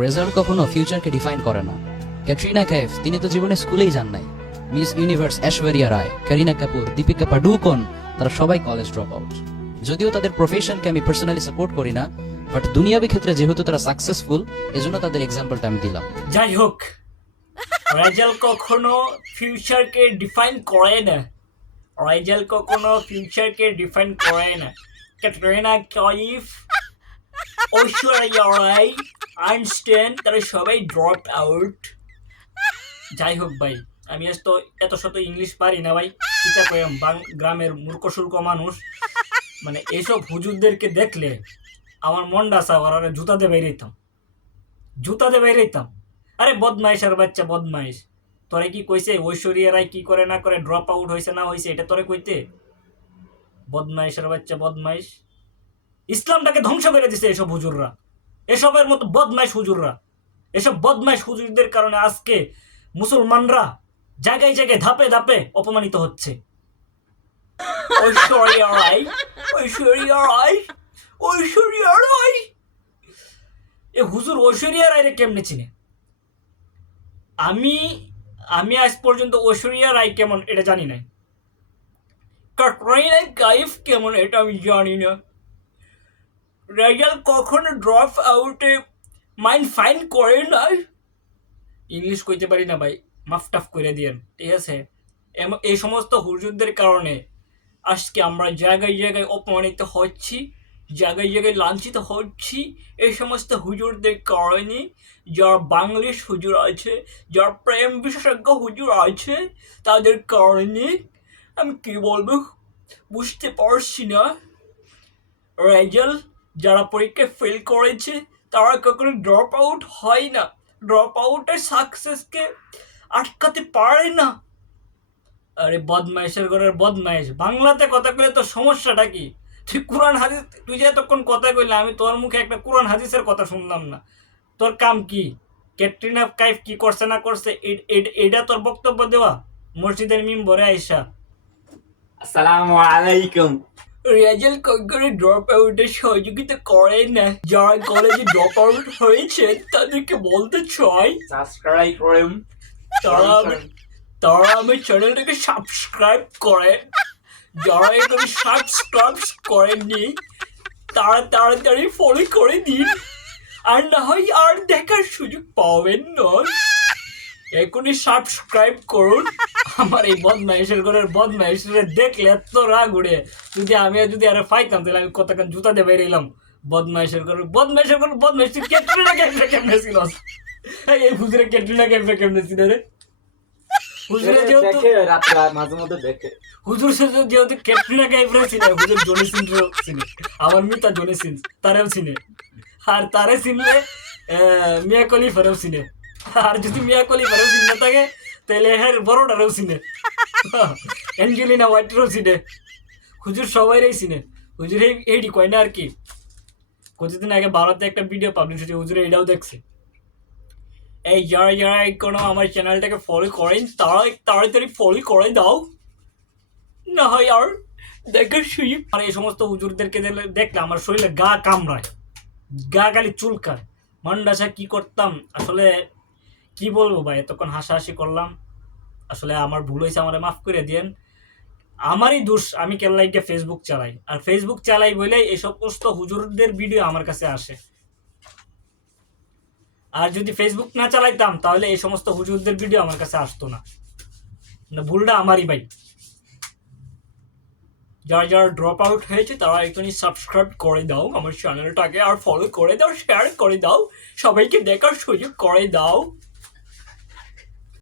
Result কখনো ফিউচারকে define করে না। ক্যাটরিনা কাইফ তিনি তো জীবনে স্কুলেই যান নাই। মিস ইউনিভার্স ঐশ্বরিয়া রায় করিনা কাপুর দীপিকা পাডুকোন তারা সবাই কলেজ ড্রপ আউট যদিও তাদের প্রফেশনকে আমি পার্সোনালি সাপোর্ট করি না বাট দুনিয়াবি ক্ষেত্রে যেহেতু তারা সাকসেসফুল এজন্য তাদের এক্সাম্পলটা আমি দিলাম। যাই হোক রেজাল্ট কখনো ফিউচারকে ডিফাইন করে না। রেজাল্ট কখনো ফিউচারকে ডিফাইন করে না। ক্যাটরিনা কাইফ ঐশ্বর্যা রায় আইনস্টাইন তারা সবাই ড্রপ আউট যাই হোক ভাই, আমি আজ তো এত শত ইংলিশ পারি না ভাই। চিন্তা করেন গ্রামের মূর্খ সুর্খ মানুষ। মানে এইসব হুজুরদেরকে দেখলে আমার মন আসা ওরা জুতাতে বেরিয়েতাম জুতাতে বেরিয়েতাম আরে বদমাইশের বাচ্চা, বদমাইশ। তোরে কি কইছে? ঐশ্বরিয়া রায় কি করে না করে ড্রপ আউট হয়েছে না হয়েছে এটা তোরে কইতে? বদমাইশের বাচ্চা, বদমাইশ। ইসলামটাকে ধ্বংস করে দিছে এসব হুজুররা। এসবের মতো বদমাইশ হুজুররা। এসব বদমাইশ হুজুরদের কারণে আজকে মুসলমানরা জায়গায় জায়গায় ধাপে ধাপে অপমানিত হচ্ছে। এ হুজুর ঐশ্বরিয়া রায়রে কেমনে চিনে? আমি আমি আজ পর্যন্ত ঐশ্বরিয়া রায় কেমন এটা জানি না ক্যাটরিনা কাইফ কেমন এটা আমি জানি না। রেজাল্ট কখনো ড্রপ আউটে মাইন্ড ফাইন করে না ইংলিশ কইতে পারি না ভাই, মাফ টাফ করে দিয়েন, ঠিক আছে? এই সমস্ত হুজুরদের কারণে আজকে আমরা জায়গায় জায়গায় অপমানিত হচ্ছি, জায়গায় জায়গায় লাঞ্ছিত হচ্ছি। এই সমস্ত হুজুরদের কারণে যারা বাংলিশ হুজুর আছে, যারা প্রেম বিশেষজ্ঞ হুজুর আছে, তাদের কারণে আমি কি বলব, বুঝতে পারছি না। রেজাল্ট যারা পরীক্ষায় ফেল করেছে, তারা কখনো ড্রপ আউট হয় না। ড্রপ আউটের সাকসেসকে আটকাতে পারে না। আরে বদমাইশের ঘরের বদমাইশ। বাংলাতে কথা কইলে তো সমস্যাটা কি? তুই কোরআন হাদিস, তুই যে এতক্ষণ কথা কইলে, আমি তোর মুখে একটা কোরআন হাদিসের কথা শুনলাম না। তোর কাম কি? ক্যাটরিনা কাইফ কি করছে না করছে? এটা তোর বক্তব্য দেওয়া? মসজিদের মিম ভরে আইসা। আসসালামু আলাইকুম। রেজাল্ট করে ড্রপ আউটের সহযোগিতা করে না। যারা কলেজে ড্রপ আউট হয়েছে তাদেরকে বলতে চাই সাবস্ক্রাইব করুন তারা তারা আমার চ্যানেলটাকে সাবস্ক্রাইব করে। যারা এখানে সাবস্ক্রাইব করেননি তারা তাড়াতাড়ি ফলো করে দিন। আর না হয় আর দেখার সুযোগ পাবেন না। এখনই সাবস্ক্রাইব করুন। আমার এই বদমাইশের ঘরের বদমাইশের দেখলে এত রাগ উড়ে। যদি আমি যদি আরে পাইতাম তাহলে আমি কতক্ষণ জুতা দিয়ে বেরিয়েলাম বদমাইশের ঘরের বদমাইশের ঘরের বদমাইশ তুই ক্যাটরিনা ক্যাফে কেমনে ছিল এই হুজুরে ক্যাটরিনা ক্যাফে কেমনে ছিল রে? হুজুরে যেহেতু মাঝে মধ্যে দেখে। হুজুর সাথে যেহেতু ক্যাটরিনা হুজুর জনি চিনে। আমার মিতা জনি সিন তারেও চিনে। আর তারে চিনলে মিয়া কলিফারেও চিনে। আর যদি মিয়া কলি কলিফারেও চিনে থাকে তাহলে হ্যাঁ বড়টারেও চিনে। অ্যাঞ্জেলিনা হোয়াইটেরও চিনে। হুজুর সবাইরাই চিনে। হুজুর এই এইটি কয় না আর কি? কিছুদিন আগে ভারতে একটা ভিডিও পাবলিশ হয়েছে হুজুর এটাও দেখছে। এই যারা যারা কোনো আমার চ্যানেলটাকে ফলো করেন তারা তাড়াতাড়ি ফলো করে দাও না হয় আর দেখার সুযোগ আর এই সমস্ত হুজুরদেরকে দেখলে আমার শরীরে গা কামড়ায়, গা খালি চুলকায়। মান্ডাসা কি করতাম? আসলে কি বলব ভাই? এতক্ষণ হাসাহাসি করলাম। আসলে আমার ভুল হয়েছে, আমার মাফ করে দিয়েন। আমারই দোষ, আমি কেল্লাইকে ফেসবুক চালাই। আর ফেসবুক চালাই বলে এই সমস্ত হুজুরদের ভিডিও আমার কাছে আসে। আর যদি ফেসবুক না চালাইতাম, তাহলে এই সমস্ত হুজুরদের ভিডিও আমার কাছে আসতো না। ভুলটা আমারই ভাই। যারা যারা ড্রপ আউট হয়েছে, তারা এখনই সাবস্ক্রাইব করে দাও আমার চ্যানেলটাকে আর ফলো করে দাও শেয়ার করে দাও, সবাইকে দেখার সুযোগ করে দাও।